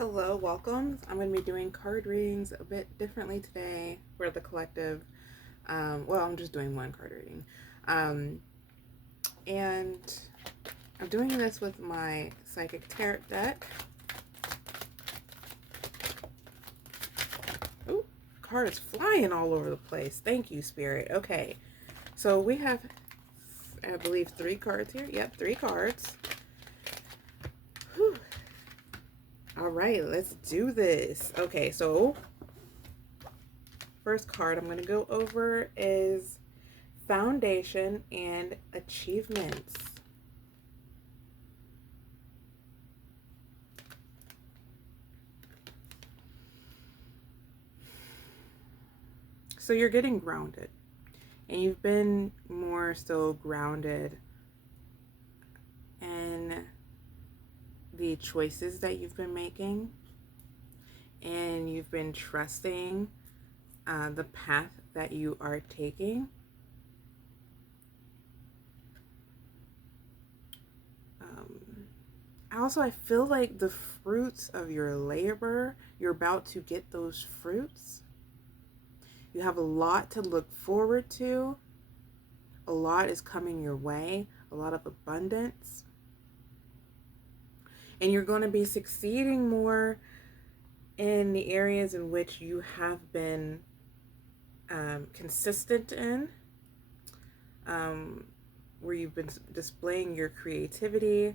Hello, welcome. I'm going to be doing card readings a bit differently today for the collective. Well, I'm just doing one card reading. Um, and I'm doing this with my Psychic Tarot deck. Oh, card is flying all over the place. Thank you, Spirit. Okay, so we have, I believe, 3 cards here. Yep, 3 cards. Whew. All right, let's do this. Okay, so first card I'm going to go over is Foundation and Achievements. So you're getting grounded, and you've been more so grounded in the choices that you've been making, and you've been trusting the path that you are taking. I feel like the fruits of your labor, you're about to get those fruits. You have a lot to look forward to. A lot is coming your way, a lot of abundance. And you're going to be succeeding more in the areas in which you have been consistent in, where you've been displaying your creativity.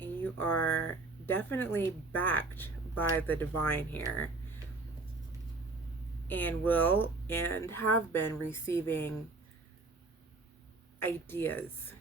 And you are definitely backed by the divine here, and will and have been receiving ideas,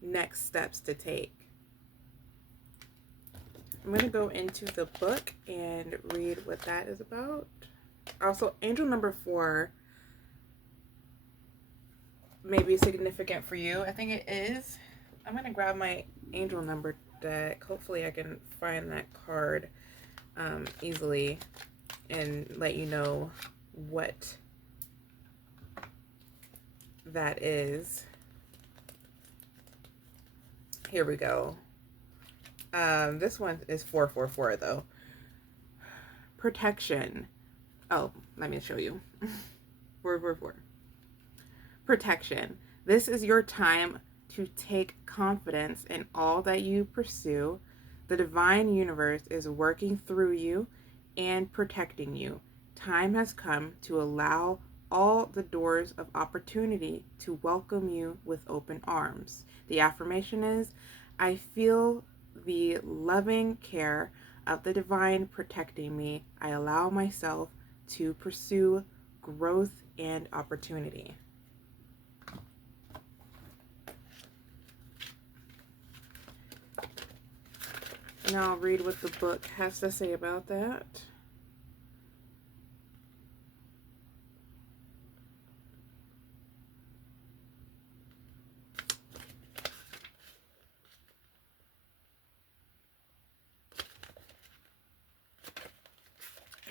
next steps to take. I'm going to go into the book and read what that is about. Also, angel number 4 may be significant for you. I think it is. I'm going to grab my angel number deck. Hopefully I can find that card easily and let you know what that is. Here we go. This one is 444 though. Protection. Oh, let me show you. 444. Protection. This is your time to take confidence in all that you pursue. The divine universe is working through you and protecting you. Time has come to allow all the doors of opportunity to welcome you with open arms. The affirmation is, I feel the loving care of the divine protecting me. I allow myself to pursue growth and opportunity. And I'll read what the book has to say about that.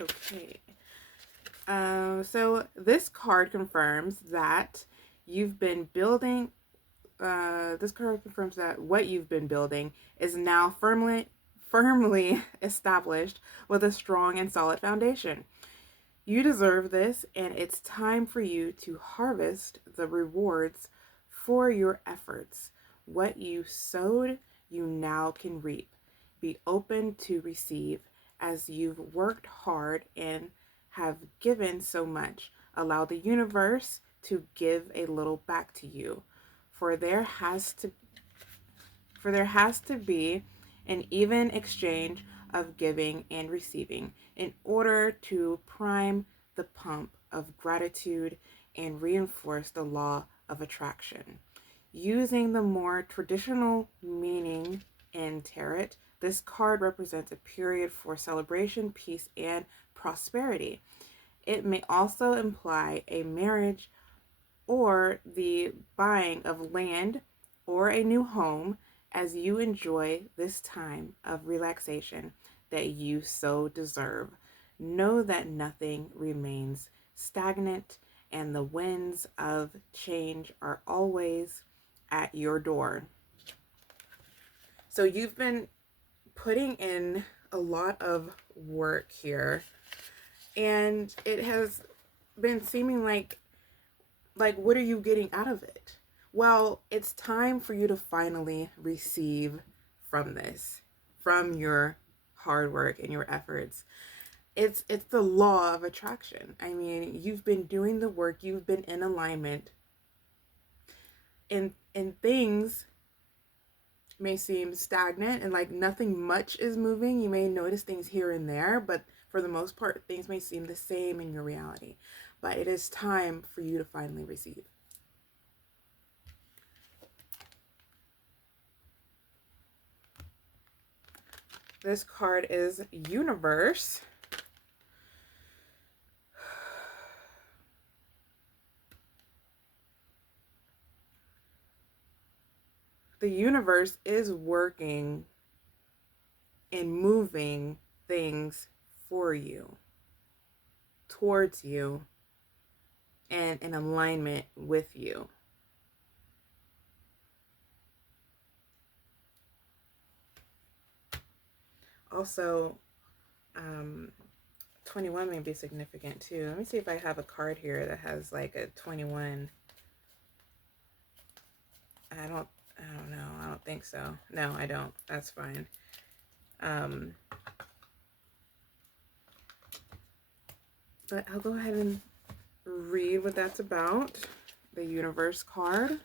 Okay. So this card confirms that you've been building. This card confirms that what you've been building is now firmly established with a strong and solid foundation. You deserve this, and it's time for you to harvest the rewards for your efforts. What you sowed, you now can reap. Be open to receive as you've worked hard and have given so much. Allow the universe to give a little back to you. For there has to be an even exchange of giving and receiving in order to prime the pump of gratitude and reinforce the law of attraction. Using the more traditional meaning in tarot, this card represents a period for celebration, peace, and prosperity. It may also imply a marriage or the buying of land or a new home as you enjoy this time of relaxation that you so deserve. Know that nothing remains stagnant and the winds of change are always at your door. So you've been putting in a lot of work here, and it has been seeming like what are you getting out of it? Well, it's time for you to finally receive from this, from your hard work and your efforts. It's the law of attraction. I mean, you've been doing the work, you've been in alignment, and things may seem stagnant and like nothing much is moving. You may notice things here and there, but for the most part, things may seem the same in your reality. But it is time for you to finally receive. This card is Universe. The universe is working and moving things for you, towards you, and in alignment with you. Also, 21 may be significant too. Let me see if I have a card here that has like a 21. I don't know. I don't think so. No, I don't. That's fine. But I'll go ahead and read what that's about. The Universe card.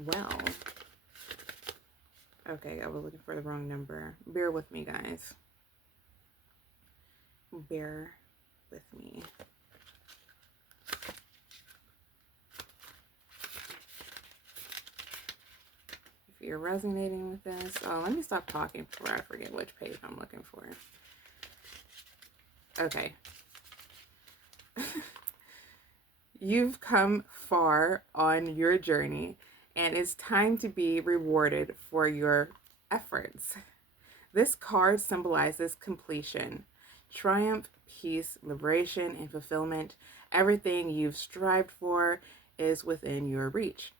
Well, okay, I was looking for the wrong number. Bear with me, guys. Bear with me. If you're resonating with this, oh, let me stop talking before I forget which page I'm looking for. Okay. You've come far on your journey, and it's time to be rewarded for your efforts. This card symbolizes completion, triumph, peace, liberation, and fulfillment. Everything you've strived for is within your reach.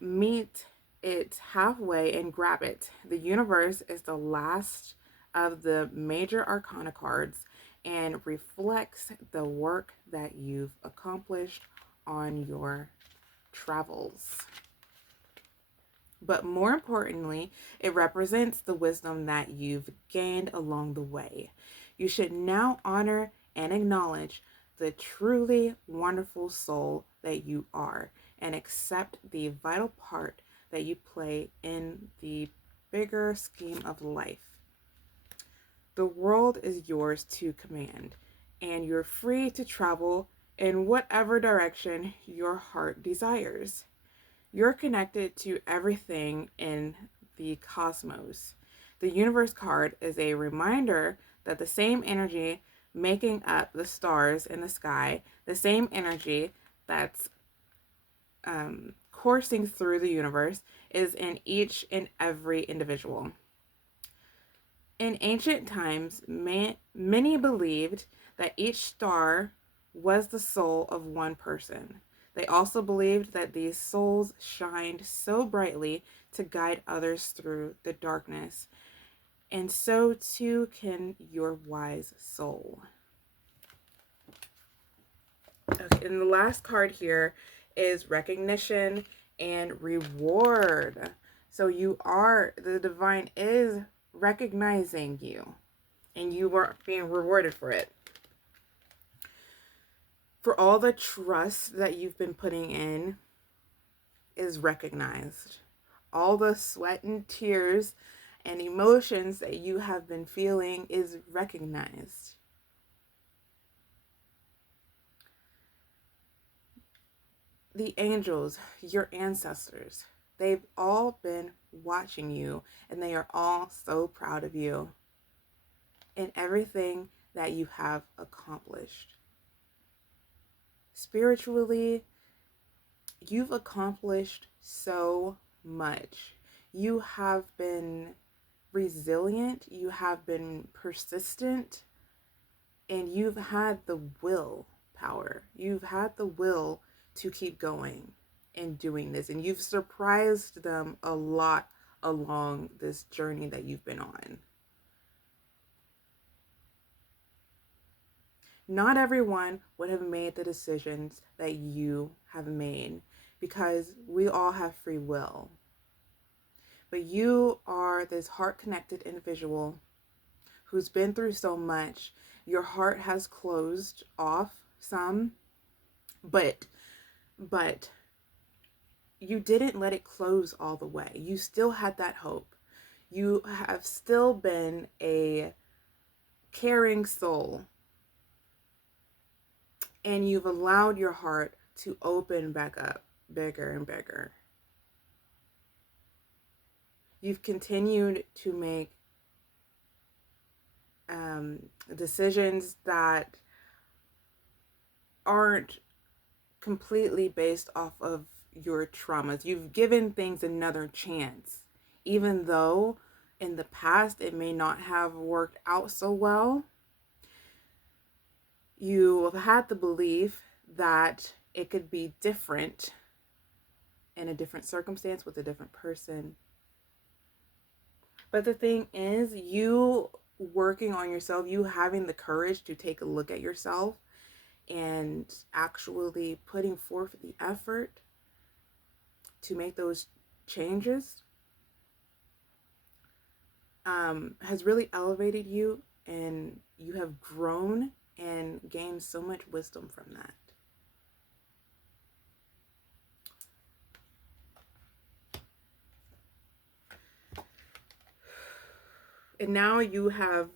Meet it halfway and grab it. The Universe is the last of the major arcana cards and reflects the work that you've accomplished on your travels. But more importantly, it represents the wisdom that you've gained along the way. You should now honor and acknowledge the truly wonderful soul that you are and accept the vital part that you play in the bigger scheme of life. The world is yours to command, and you're free to travel in whatever direction your heart desires. You're connected to everything in the cosmos. The Universe card is a reminder that the same energy making up the stars in the sky, the same energy that's coursing through the universe, is in each and every individual. In ancient times, many believed that each star was the soul of one person. They also believed that these souls shined so brightly to guide others through the darkness. And so too can your wise soul. Okay, and the last card here is recognition and reward. So the divine is recognizing you, and you are being rewarded for it. For all the trust that you've been putting in is recognized. All the sweat and tears and emotions that you have been feeling is recognized. The angels, your ancestors, they've all been watching you, and they are all so proud of you and everything that you have accomplished. spiritually, you've accomplished so much. You have been resilient, you have been persistent, and you've had the will power. You've had the will to keep going and doing this. And you've surprised them a lot along this journey that you've been on. Not everyone would have made the decisions that you have made because we all have free will. But you are this heart-connected individual who's been through so much. Your heart has closed off some, but you didn't let it close all the way. You still had that hope. You have still been a caring soul, and you've allowed your heart to open back up bigger and bigger. You've continued to make decisions that aren't completely based off of your traumas. You've given things another chance, even though in the past it may not have worked out so well. You have had the belief that it could be different in a different circumstance with a different person. But the thing is, you working on yourself, you having the courage to take a look at yourself and actually putting forth the effort to make those changes has really elevated you, and you have grown and gained so much wisdom from that. And now you have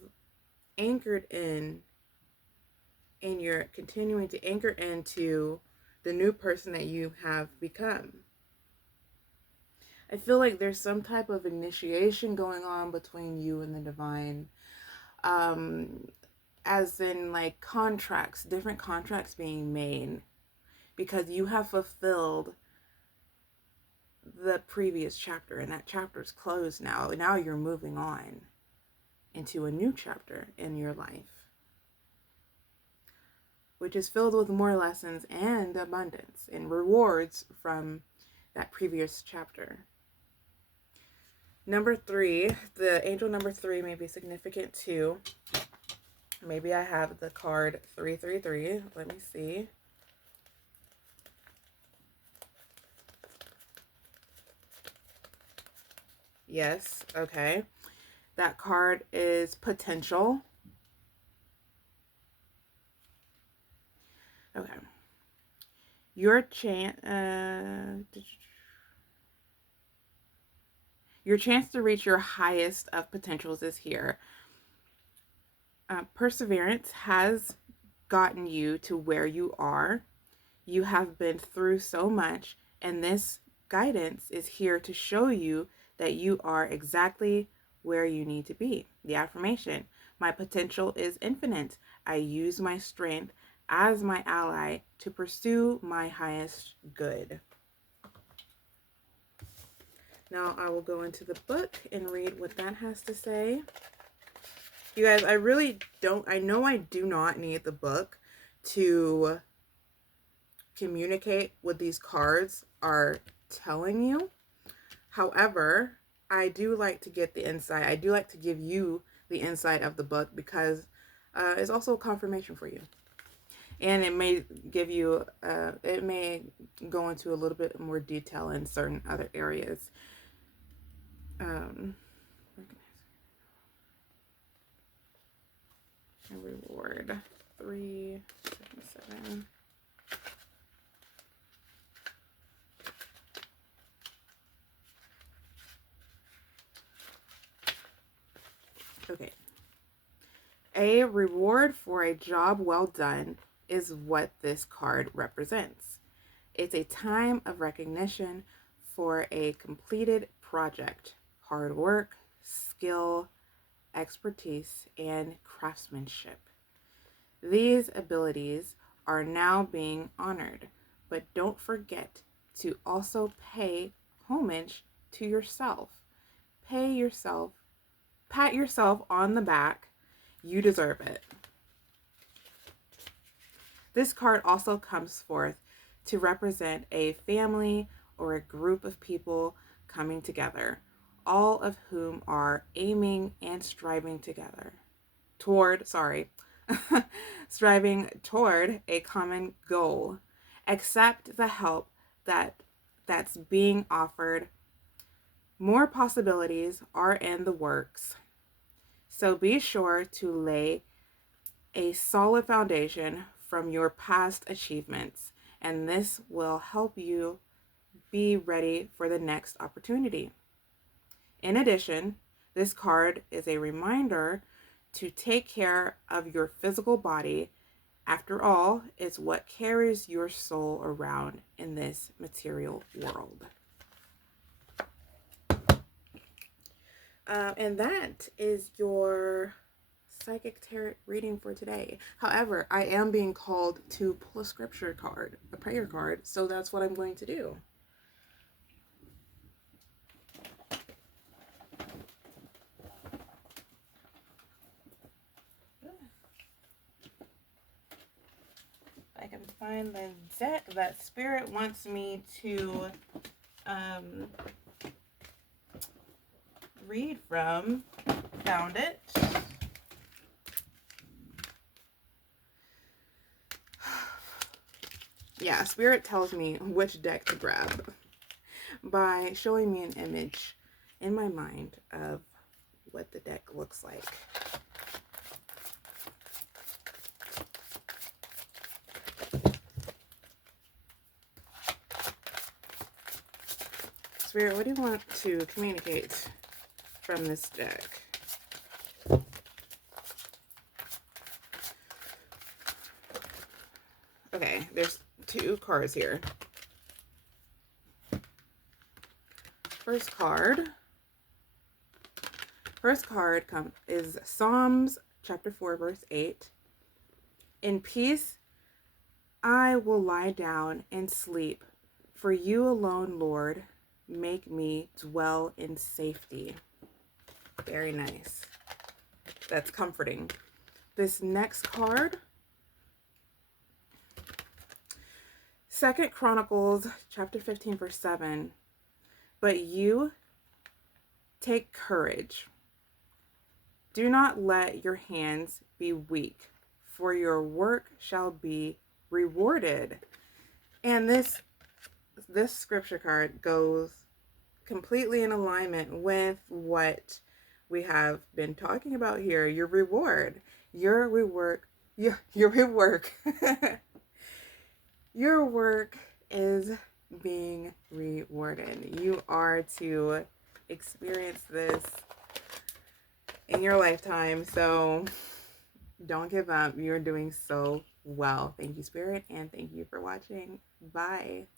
anchored in, and you're continuing to anchor into the new person that you have become. I feel like there's some type of initiation going on between you and the divine. As in like contracts, different contracts being made, because you have fulfilled the previous chapter, and that chapter's closed now. Now you're moving on into a new chapter in your life, which is filled with more lessons and abundance and rewards from that previous chapter. Number 3, the angel number 3 may be significant too. Maybe I have the card 333. Let me see. Yes, okay. That card is potential. Okay. Your chance to reach your highest of potentials is here. Perseverance has gotten you to where you are. You have been through so much, and this guidance is here to show you that you are exactly where you need to be. The affirmation: my potential is infinite. I use my strength as my ally to pursue my highest good. Now I will go into the book and read what that has to say. You guys, I know I do not need the book to communicate what these cards are telling you. However, I do like to get the insight. I do like to give you the insight of the book, because it's also a confirmation for you. And it may give you, it may go into a little bit more detail in certain other areas. Reward 377. Okay. A reward for a job well done is what this card represents. It's a time of recognition for a completed project, hard work, skill, expertise, and craftsmanship. These abilities are now being honored. But don't forget to also pay homage to yourself. Pay yourself, pat yourself on the back. You deserve it. This card also comes forth to represent a family or a group of people coming together, all of whom are aiming and striving striving toward a common goal. Accept the help that's being offered. More possibilities are in the works. So be sure to lay a solid foundation from your past achievements, and this will help you be ready for the next opportunity. In addition, this card is a reminder to take care of your physical body. After all, it's what carries your soul around in this material world. And that is your psychic tarot reading for today. However, I am being called to pull a scripture card, a prayer card, so that's what I'm going to do. I can find the deck that Spirit wants me to read from. Found it. Yeah, Spirit tells me which deck to grab by showing me an image in my mind of what the deck looks like. Spirit, what do you want to communicate from this deck? Okay, there's two cards here. First card is Psalms chapter 4, verse 8. In peace I will lie down and sleep, for you alone, Lord, make me dwell in safety. Very nice. That's comforting. This next card, 2 Chronicles chapter 15, verse 7. But you take courage. Do not let your hands be weak, for your work shall be rewarded. And this scripture card goes completely in alignment with what we have been talking about here. Your reward, your work your work is being rewarded. You are to experience this in your lifetime, so don't give up. You're doing so well. Thank you, Spirit, and thank you for watching. Bye.